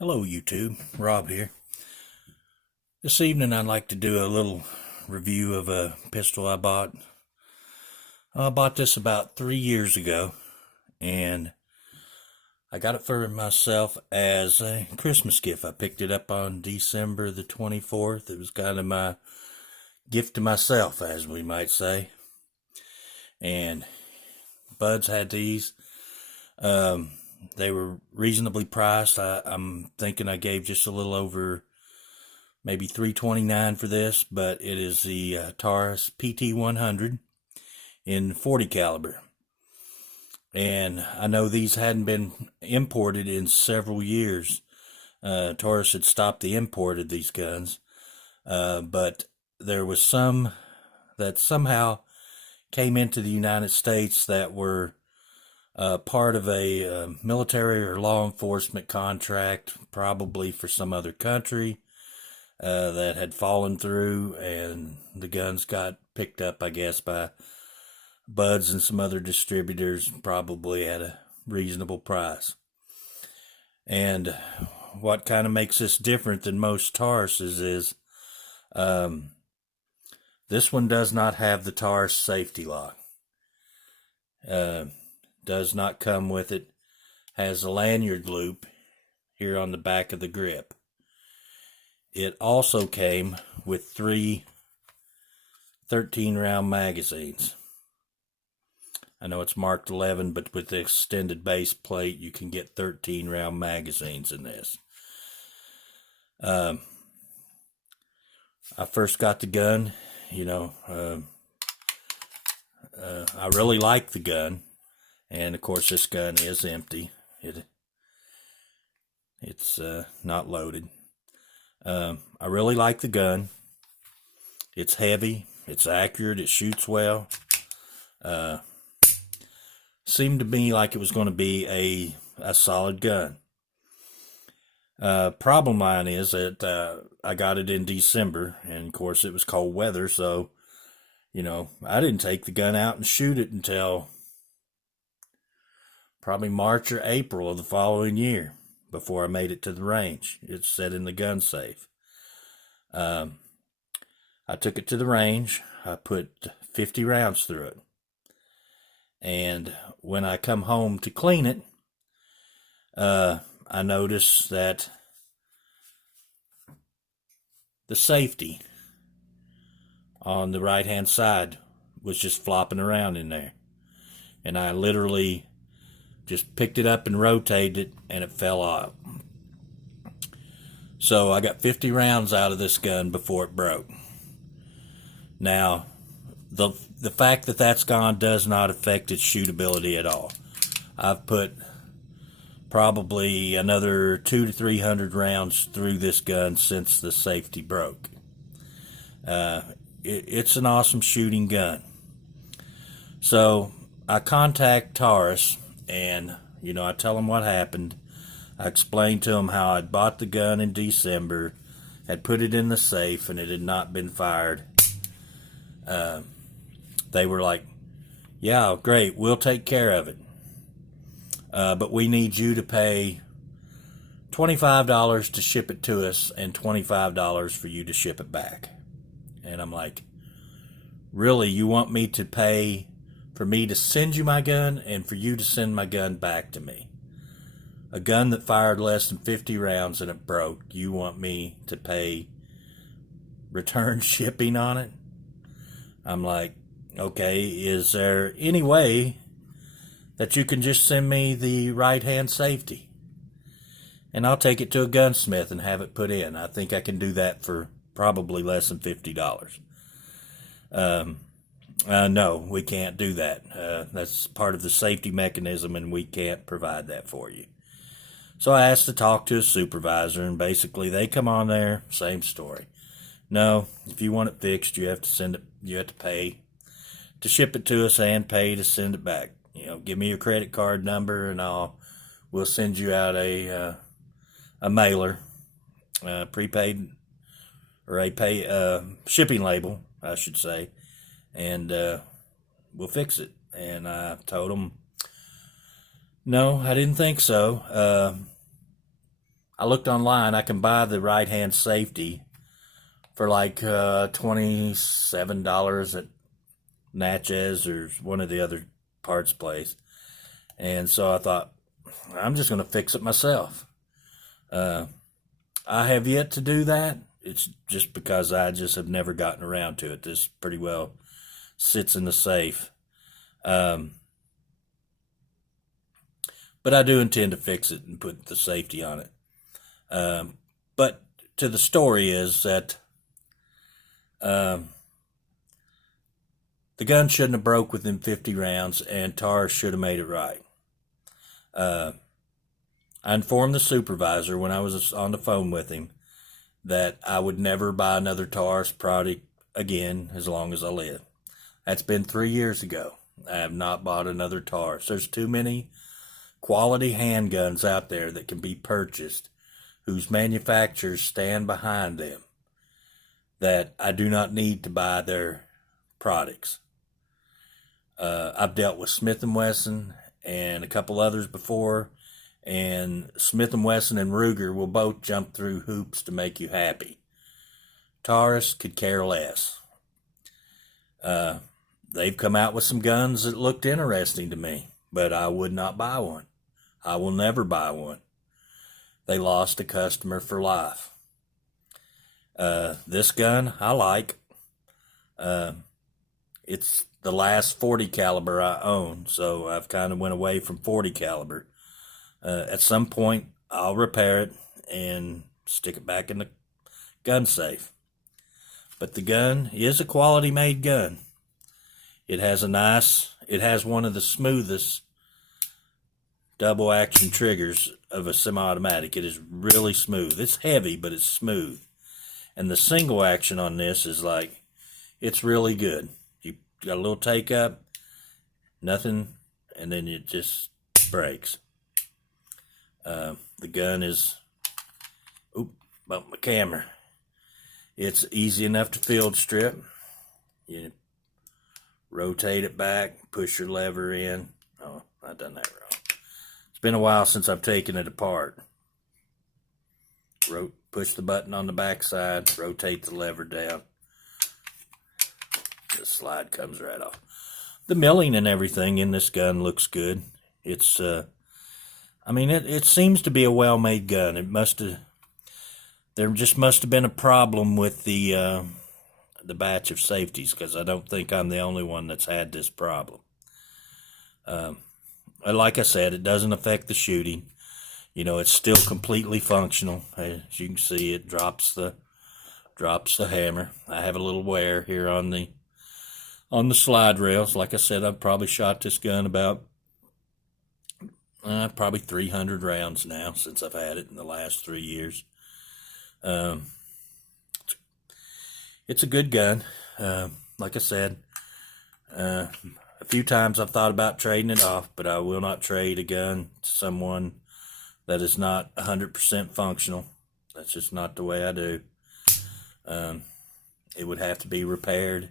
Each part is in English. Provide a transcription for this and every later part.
Hello YouTube, Rob here. This evening I'd like to do a little review of a pistol I bought. I bought this about 3 years ago, and I got it for myself as a Christmas gift. I picked it up on December the 24th. It was kind of my gift to myself, as we might say. And Buds had these. They were reasonably priced. I'm thinking I gave just a little over maybe $329 for this, but it is the Taurus pt100 in 40 caliber. And I know these hadn't been imported in several years. Taurus had stopped the import of these guns, but there was some that somehow came into the United States that were part of a military or law enforcement contract, probably for some other country, that had fallen through, and the guns got picked up, I guess, by Buds and some other distributors, probably at a reasonable price. And what kind of makes this different than most Tauruses is this one does not have the Taurus safety lock. Does not come with it. Has a lanyard loop here on the back of the grip. It also came with three 13-round magazines. I know it's marked 11, but with the extended base plate, you can get 13-round magazines in this. I first got the gun, I really like the gun. And of course, this gun is empty. It's not loaded. I really like the gun. It's heavy. It's accurate. It shoots well. Seemed to me like it was going to be a solid gun. Problem line is that I got it in December, and of course it was cold weather, so I didn't take the gun out and shoot it until probably March or April of the following year before I made it to the range. It's set in the gun safe. I took it to the range. I put 50 rounds through it. And when I come home to clean it, I noticed that the safety on the right-hand side was just flopping around in there. And I literally just picked it up and rotated it, and it fell out. So I got 50 rounds out of this gun before it broke. Now, the fact that that's gone does not affect its shootability at all. I've put probably another 200 to 300 rounds through this gun since the safety broke. It's an awesome shooting gun. So I contact Taurus, and I tell them what happened. I explained to them how I'd bought the gun in December, had put it in the safe, and it had not been fired. They were like, yeah, great, we'll take care of it. But we need you to pay $25 to ship it to us and $25 for you to ship it back. And I'm like, really, you want me to pay for me to send you my gun and for you to send my gun back to me? A gun that fired less than 50 rounds and it broke, you want me to pay return shipping on it? I'm like, okay, is there any way that you can just send me the right-hand safety? And I'll take it to a gunsmith and have it put in. I think I can do that for probably less than $50. No, we can't do that. That's part of the safety mechanism, and we can't provide that for you. So I asked to talk to a supervisor, and basically they come on there, same story. No, if you want it fixed, you have to send it. You have to pay to ship it to us and pay to send it back. Give me your credit card number, and we'll send you out a mailer, prepaid, or a pay shipping label, I should say, and we'll fix it. And I told them, no, I didn't think so. I looked online. I can buy the right-hand safety for like $27 at Natchez or one of the other parts place. And so I thought, I'm just going to fix it myself. I have yet to do that. It's just because I just have never gotten around to it. This pretty well sits in the safe. But I do intend to fix it and put the safety on it. But to the story is that the gun shouldn't have broke within 50 rounds, and Taurus should have made it right. I informed the supervisor when I was on the phone with him that I would never buy another Taurus product again as long as I live. That's been 3 years ago. I have not bought another Taurus. There's too many quality handguns out there that can be purchased whose manufacturers stand behind them that I do not need to buy their products. I've dealt with Smith & Wesson and a couple others before, and Smith & Wesson and Ruger will both jump through hoops to make you happy. Taurus could care less. They've come out with some guns that looked interesting to me, but I would not buy one. I will never buy one. They lost a customer for life. This gun I like. It's the last 40 caliber I own, so I've kind of went away from 40 caliber. At some point, I'll repair it and stick it back in the gun safe. But the gun is a quality made gun. It has one of the smoothest double action triggers of a semi-automatic. It is really smooth. It's heavy, but it's smooth. And the single action on this is like, it's really good. You got a little take up, nothing, and then it just breaks. The gun is, bumped my camera. It's easy enough to field strip. You rotate it back, push your lever in. Oh, I done that wrong. It's been a while since I've taken it apart. Push the button on the back side, rotate the lever down. The slide comes right off. The milling and everything in this gun looks good. It's, it seems to be a well-made gun. There just must have been a problem with the batch of safeties, because I don't think I'm the only one that's had this problem. Like I said, it doesn't affect the shooting. It's still completely functional. As you can see, it drops the hammer. I have a little wear here on the slide rails. Like I said, I've probably shot this gun about probably 300 rounds now since I've had it in the last 3 years. It's a good gun. Like I said, a few times I've thought about trading it off, but I will not trade a gun to someone that is not 100% functional. That's just not the way I do. It would have to be repaired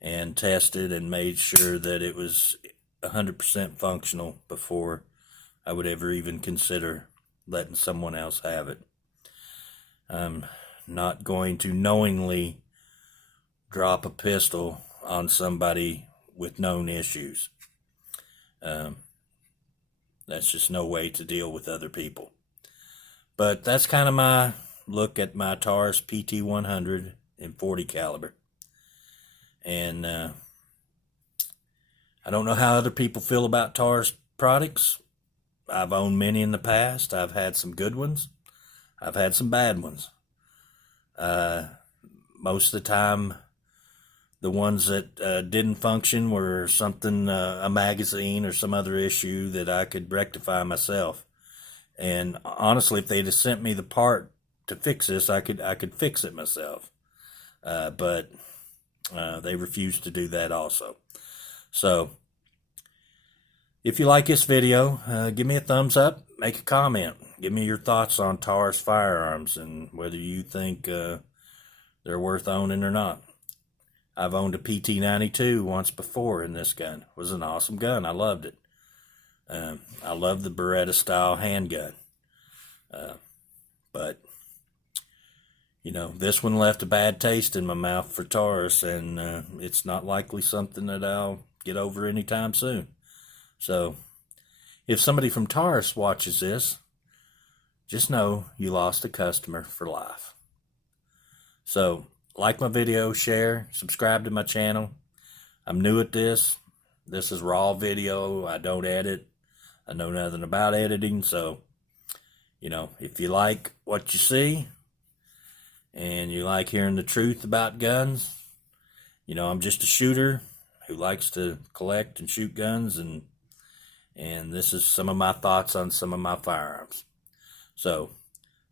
and tested and made sure that it was 100% functional before I would ever even consider letting someone else have it. I'm not going to knowingly drop a pistol on somebody with known issues. That's just no way to deal with other people. But that's kind of my look at my Taurus pt100 in 40 caliber. And I don't know how other people feel about Taurus products. I've owned many in the past. I've had some good ones. I've had some bad ones. Most of the time, the ones that didn't function were something, a magazine or some other issue that I could rectify myself. And honestly, if they'd have sent me the part to fix this, I could fix it myself. But they refused to do that also. So, if you like this video, give me a thumbs up, make a comment. Give me your thoughts on Taurus firearms and whether you think they're worth owning or not. I've owned a pt92 once before, and this gun was an awesome gun. I loved it. I love the Beretta style handgun. This one left a bad taste in my mouth for Taurus, and it's not likely something that I'll get over anytime soon. So, if somebody from Taurus watches this, just know you lost a customer for life. So, like my video, share, subscribe to my channel. I'm new at this. This is raw video. I don't edit. I know nothing about editing. So, if you like what you see and you like hearing the truth about guns, I'm just a shooter who likes to collect and shoot guns, and this is some of my thoughts on some of my firearms. So,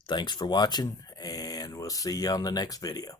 thanks for watching, and we'll see you on the next video.